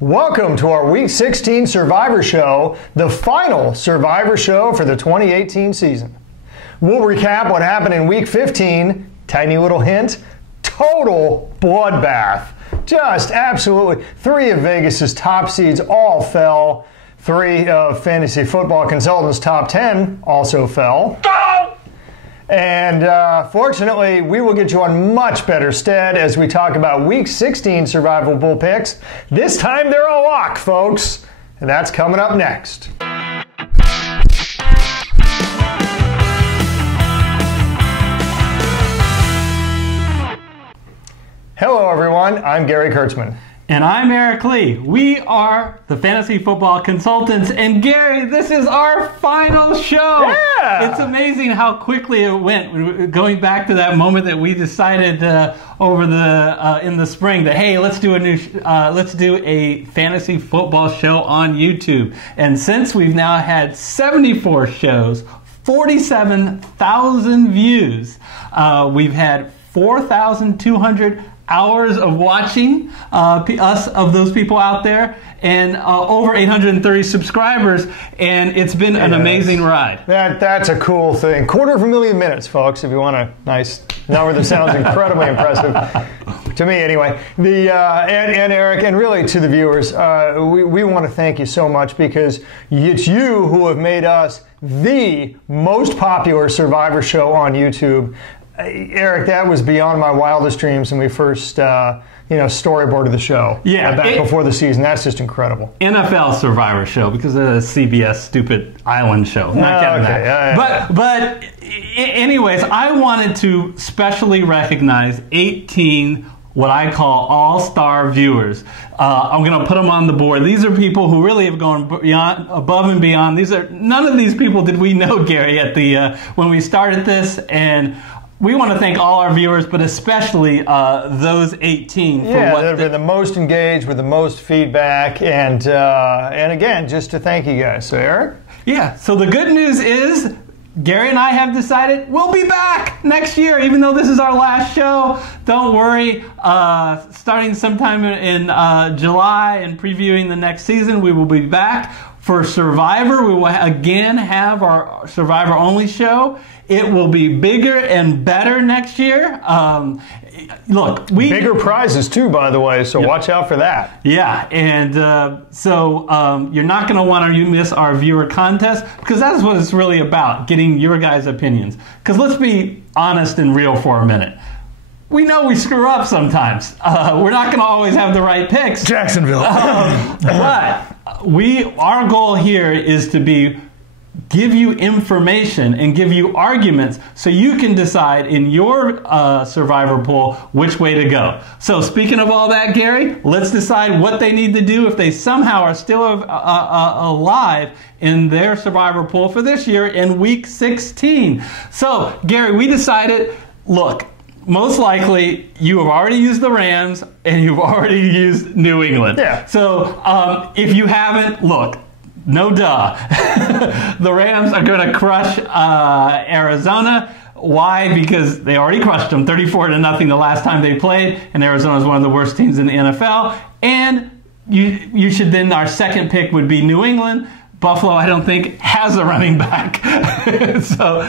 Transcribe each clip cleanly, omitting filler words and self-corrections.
Welcome to our Week 16 Survivor Show, the final Survivor Show for the 2018 season. We'll recap what happened in Week 15, tiny little hint, total bloodbath. Just absolutely. 3 of Vegas's top seeds all fell. 3 of Fantasy Football Consultants' top 10 also fell. And fortunately, we will get you on much better stead as we talk about Week 16 Survival Pool picks. This time they're a lock, folks. And that's coming up next. Hello, everyone. I'm Gary Kurtzman. And I'm Eric Lee. We are the Fantasy Football Consultants. And Gary, this is our final show. Yeah! It's amazing how quickly it went. Going back to that moment that we decided in the spring that, hey, let's do a fantasy football show on YouTube. And since we've now had 74 shows, 47,000 views, we've had 4,200 hours of watching us of those people out there, and over 830 subscribers, and it's been an amazing ride. That's a cool thing. 250,000 minutes, folks, if you want a nice number that sounds incredibly impressive. To me, anyway. And Eric, and really to the viewers, we want to thank you so much because it's you who have made us the most popular Survivor show on YouTube. Eric, that was beyond my wildest dreams when we first, storyboarded the show. Yeah, back before the season. That's just incredible. NFL Survivor show because of the CBS stupid island show. Not getting that. But anyways, I wanted to specially recognize 18 what I call all-star viewers. I'm going to put them on the board. These are people who really have gone above and beyond. None of these people did we know, Gary, at when we started this, and we want to thank all our viewers, but especially those 18. They've been the most engaged with the most feedback, and again, just to thank you guys. So, Eric? Yeah, so the good news is Gary and I have decided we'll be back next year, even though this is our last show. Don't worry, starting sometime in July and previewing the next season, we will be back. For Survivor, we will again have our Survivor-only show. It will be bigger and better next year. Bigger prizes too, by the way, so watch out for that. Yeah, and so you're not going to want to miss our viewer contest because that's what it's really about, getting your guys' opinions. Because let's be honest and real for a minute. We know we screw up sometimes. We're not going to always have the right picks. Jacksonville. But our goal here is to give you information and give you arguments so you can decide in your Survivor pool which way to go. So speaking of all that, Gary, let's decide what they need to do if they somehow are still alive in their Survivor pool for this year in Week 16. So, Gary, we decided, look, most likely, you have already used the Rams and you've already used New England. Yeah. So if you haven't, look, no duh. The Rams are going to crush Arizona. Why? Because they already crushed them 34-0 the last time they played, and Arizona is one of the worst teams in the NFL. And you should then, our second pick would be New England. Buffalo, I don't think, has a running back. So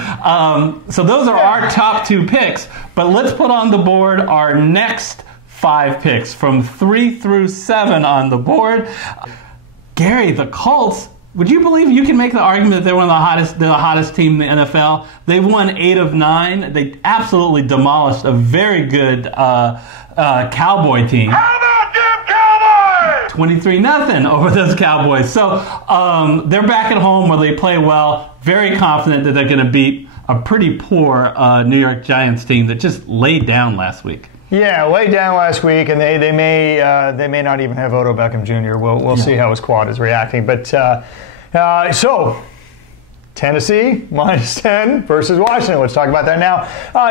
those are our top 2 picks. But let's put on the board our next 5 picks from 3 through 7 on the board. Gary, the Colts, would you believe you can make the argument that they're one of the hottest team in the NFL? They've won 8 of 9. They absolutely demolished a very good Cowboy team. How about them Cowboys? 23-0 over those Cowboys. So they're back at home where they play well. Very confident that they're going to beat a pretty poor New York Giants team that just laid down last week. Yeah, laid down last week, and they may not even have Odell Beckham Jr. We'll see how his squad is reacting. But so Tennessee -10 versus Washington. Let's talk about that now.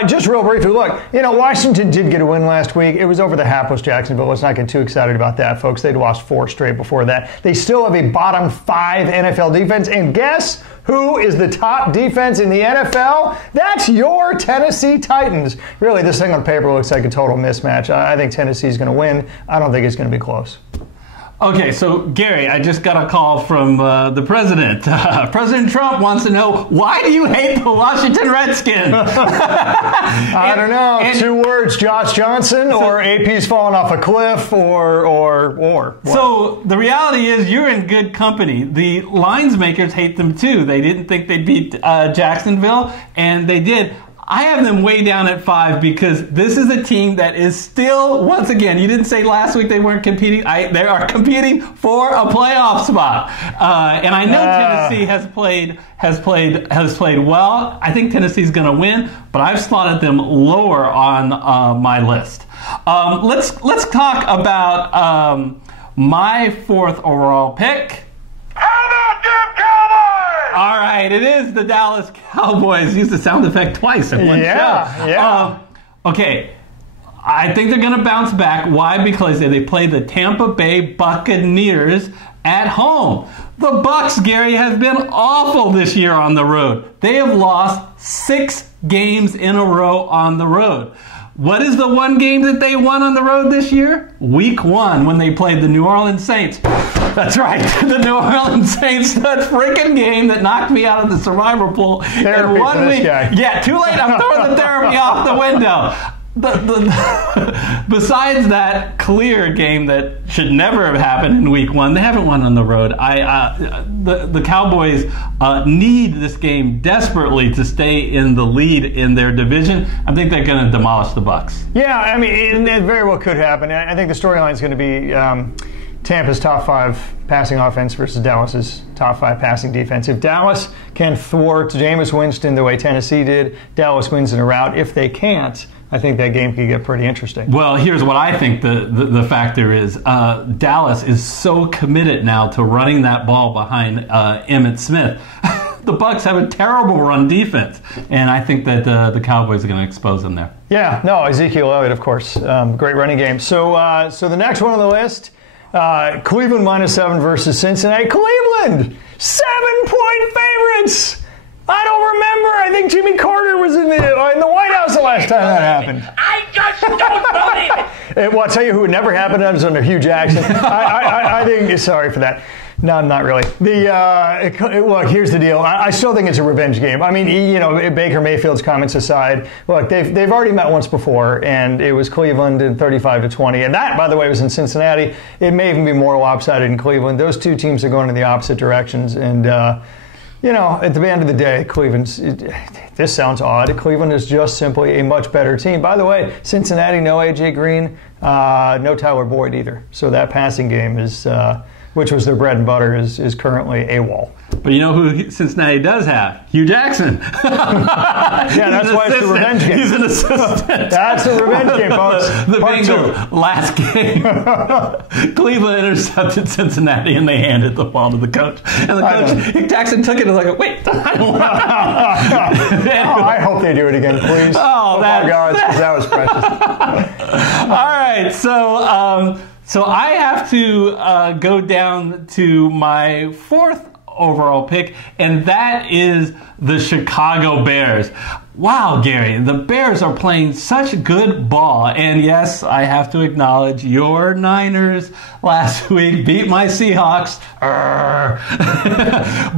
Just real briefly, look, Washington did get a win last week. It was over the hapless Jacksonville. Let's not get too excited about that, folks. They'd lost 4 straight before that. They still have a bottom 5 NFL defense, and guess who is the top defense in the NFL? That's your Tennessee Titans. Really, this thing on paper looks like a total mismatch. I think Tennessee's going to win. I don't think it's going to be close. Okay, so Gary, I just got a call from the president. President Trump wants to know, why do you hate the Washington Redskins? I don't know. 2 words: Josh Johnson, or AP's falling off a cliff, or what? So the reality is, you're in good company. The lines makers hate them too. They didn't think they'd beat Jacksonville, and they did. I have them way down at 5 because this is a team that is still, once again, you didn't say last week they weren't competing. They are competing for a playoff spot. And I know Tennessee has played well. I think Tennessee's going to win, but I've slotted them lower on my list. Let's talk about my 4th overall pick. How about them Cowboys? All right, it is the Dallas Cowboys. Use the sound effect twice in one show. Yeah. Okay, I think they're going to bounce back. Why? Because they play the Tampa Bay Buccaneers at home. The Bucs, Gary, have been awful this year on the road. They have lost 6 games in a row on the road. What is the one game that they won on the road this year? Week 1, when they played the New Orleans Saints. That's right, the New Orleans Saints, that freaking game that knocked me out of the survivor pool Therapy in 1 week. Guy. Yeah, too late. I'm throwing the therapy off the window. Besides that clear game that should never have happened in week 1, they haven't won on the road. The Cowboys need this game desperately to stay in the lead in their division. I think they're going to demolish the Bucs. Yeah, I mean, it very well could happen. I think the storyline is going to be Tampa's top 5 passing offense versus Dallas's top 5 passing defense. If Dallas can thwart Jameis Winston the way Tennessee did, Dallas wins in a rout. If they can't, I think that game could get pretty interesting. Well, here's what I think the factor is. Dallas is so committed now to running that ball behind Emmitt Smith. The Bucs have a terrible run defense, and I think that the Cowboys are going to expose them there. Yeah, no, Ezekiel Elliott, of course. Great running game. So the next one on the list, Cleveland -7 versus Cincinnati. Cleveland, 7-point favorites. I don't remember. I think Jimmy Carter was in the White House the last time that happened. I just don't believe it. Well, I'll tell you who it never happened. That was under Hugh Jackson. I think. Sorry for that. No, not really. Look, here's the deal. I still think it's a revenge game. I mean, Baker Mayfield's comments aside, look, they've already met once before, and it was Cleveland in 35-20, and that, by the way, was in Cincinnati. It may even be more lopsided in Cleveland. Those two teams are going in the opposite directions, and at the end of the day, this sounds odd. Cleveland is just simply a much better team. By the way, Cincinnati, no A.J. Green, no Tyler Boyd either. So that passing game is, which was their bread and butter, is currently AWOL. But you know who Cincinnati does have? Hugh Jackson. Yeah, that's why it's the revenge game. He's an assistant. That's the revenge game, folks. The Part Bengals, last game, Cleveland intercepted Cincinnati, and they handed the ball to the coach. And the coach, Hugh Jackson, took it and was like, wait, I don't want I hope they do it again, please. Oh, that was precious. All right, so I have to go down to my 4th overall pick, and that is the Chicago Bears. Wow, Gary, the Bears are playing such good ball. And yes, I have to acknowledge your Niners last week beat my Seahawks.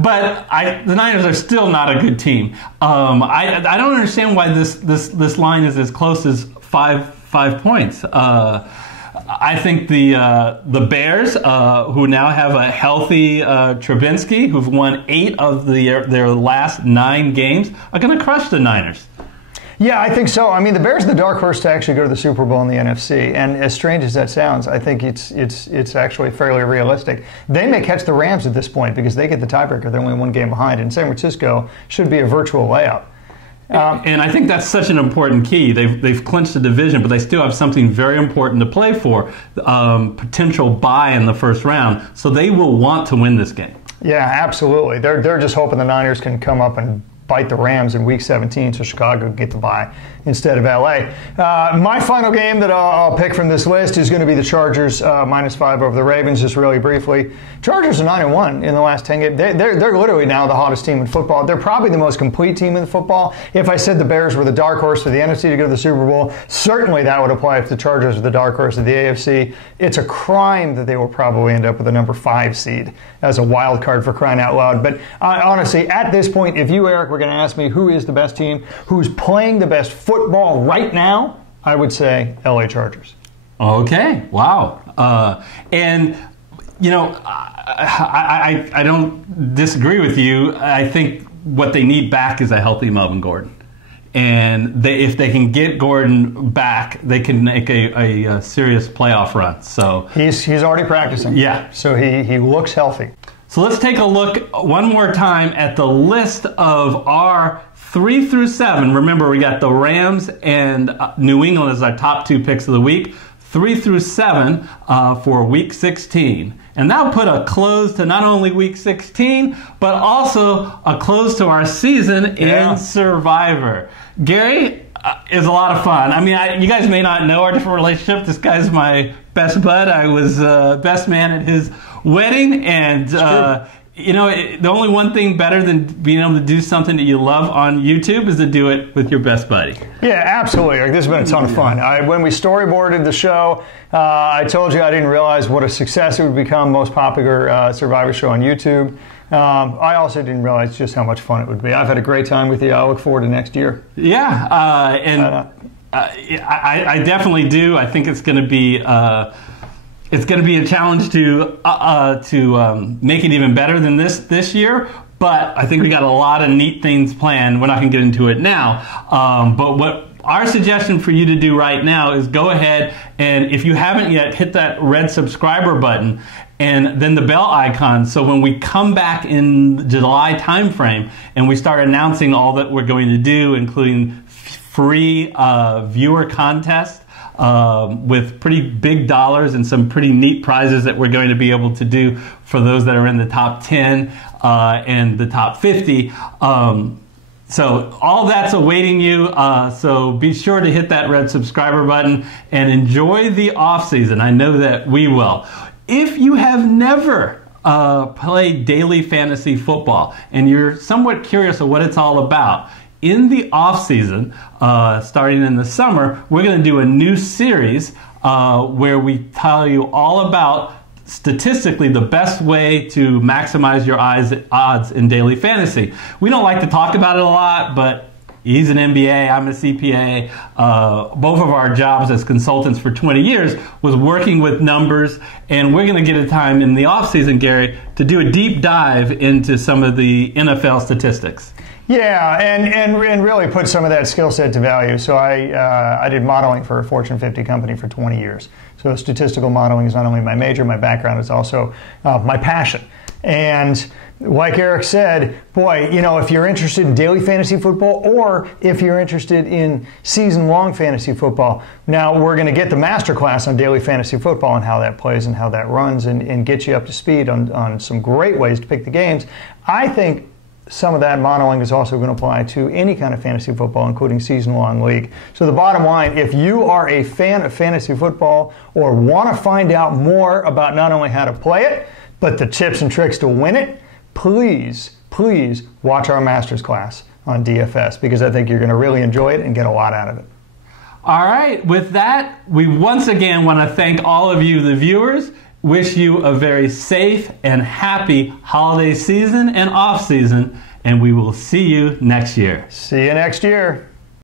But the Niners are still not a good team. I don't understand why this line is as close as five points. I think the Bears, who now have a healthy Trubinsky, who've won 8 of their last 9 games, are going to crush the Niners. Yeah, I think so. I mean, the Bears are the dark horse to actually go to the Super Bowl in the NFC. And as strange as that sounds, I think it's actually fairly realistic. They may catch the Rams at this point because they get the tiebreaker. They're only 1 game behind. And San Francisco should be a virtual layup. And I think that's such an important key. They've clinched the division, but they still have something very important to play for, potential bye in the first round. So they will want to win this game. Yeah, absolutely. They're just hoping the Niners can come up and bite the Rams in Week 17, so Chicago can get the bye instead of LA. My final game that I'll pick from this list is going to be the Chargers -5 over the Ravens. Just really briefly, Chargers are 9-1 in the last 10 games. They're literally now the hottest team in football. They're probably the most complete team in football. If I said the Bears were the dark horse for the NFC to go to the Super Bowl, certainly that would apply if the Chargers are the dark horse of the AFC. It's a crime that they will probably end up with a number 5 seed as a wild card, for crying out loud. But honestly, at this point, if you, Eric, were going to ask me who is the best team, who's playing the best football right now, I would say LA Chargers. Okay, wow. And, you know, I don't disagree with you. I think what they need back is a healthy Melvin Gordon. And if they can get Gordon back, they can make a serious playoff run. So he's already practicing. Yeah. So he looks healthy. So let's take a look one more time at the list of our 3 through 7. Remember, we got the Rams and New England as our top 2 picks of the week. 3 through 7 for Week 16. And that'll put a close to not only Week 16, but also a close to our season in Survivor. Gary is a lot of fun. I mean, you guys may not know our different relationship. This guy's my best bud. I was best man at his wedding. And, you know, the only one thing better than being able to do something that you love on YouTube is to do it with your best buddy. Yeah, absolutely. This has been a ton of fun. When we storyboarded the show, I told you I didn't realize what a success it would become, most popular Survivor show on YouTube. I also didn't realize just how much fun it would be. I've had a great time with you. I look forward to next year. Yeah, I definitely do. I think it's going to be... It's going to be a challenge to make it even better than this year, but I think we got a lot of neat things planned. We're not going to get into it now, but what our suggestion for you to do right now is go ahead and, if you haven't yet, hit that red subscriber button and then the bell icon. So when we come back in July timeframe and we start announcing all that we're going to do, including free viewer contests, with pretty big dollars and some pretty neat prizes that we're going to be able to do for those that are in the top 10 and the top 50. So all that's awaiting you. So be sure to hit that red subscriber button and enjoy the off season. I know that we will. If you have never played daily fantasy football and you're somewhat curious of what it's all about, in the off season, starting in the summer, we're going to do a new series where we tell you all about statistically the best way to maximize your odds in daily fantasy. We don't like to talk about it a lot, but he's an MBA, I'm a CPA. Both of our jobs as consultants for 20 years was working with numbers, and we're going to get a time in the off season, Gary, to do a deep dive into some of the NFL statistics. Yeah, and really put some of that skill set to value. So I did modeling for a Fortune 50 company for 20 years. So statistical modeling is not only my major, my background, it's also my passion. And like Eric said, boy, you know, if you're interested in daily fantasy football or if you're interested in season-long fantasy football, now we're going to get the masterclass on daily fantasy football and how that plays and how that runs and get you up to speed on some great ways to pick the games. I think some of that modeling is also going to apply to any kind of fantasy football, including season-long league. So the bottom line, if you are a fan of fantasy football or want to find out more about not only how to play it, but the tips and tricks to win it, please watch our master's class on DFS, because I think you're going to really enjoy it and get a lot out of it. All right, with that, we once again want to thank all of you, the viewers. Wish you a very safe and happy holiday season and off season, and we will see you next year. See you next year.